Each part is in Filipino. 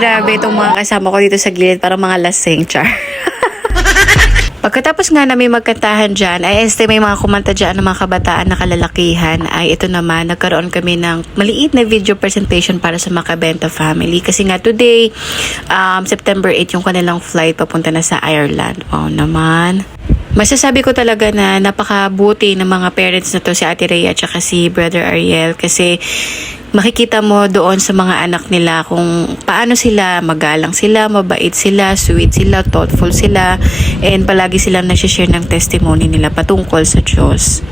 grabe itong mga kasama ko dito sa gilid, parang mga lasing, char. Pagkatapos nga namin magkantahan dyan, ay may mga kumanta dyan ng mga kabataan na kalalakihan, ay ito naman, nagkaroon kami ng maliit na video presentation para sa Macabenta family. Kasi nga today, September 8 yung kanilang flight papunta na sa Ireland. Wow naman. Masasabi ko talaga na napakabuti ng mga parents na to, si Ate Rhea at saka si Brother Ariel, kasi makikita mo doon sa mga anak nila kung paano sila, magalang sila, mabait sila, sweet sila, thoughtful sila, and palagi silang nag-share ng testimony nila patungkol sa Diyos.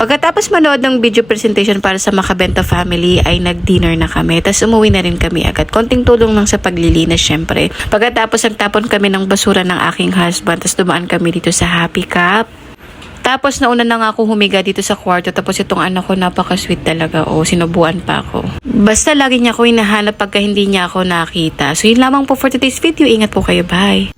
Pagkatapos manood ng video presentation para sa Macabenta family ay nag-dinner na kami. Tapos umuwi na rin kami agad. Konting tulong lang sa paglilinis syempre. Pagkatapos nagtapon kami ng basura ng aking husband. Tapos dumaan kami dito sa Happy Cup. Tapos nauna na nga ako humiga dito sa kwarto. Tapos itong anak ko napaka-sweet talaga. O sinubuan pa ako. Basta lagi niya ako hinahanap pagka hindi niya ako nakita. So yun lamang po for today's video. Ingat po kayo. Bye!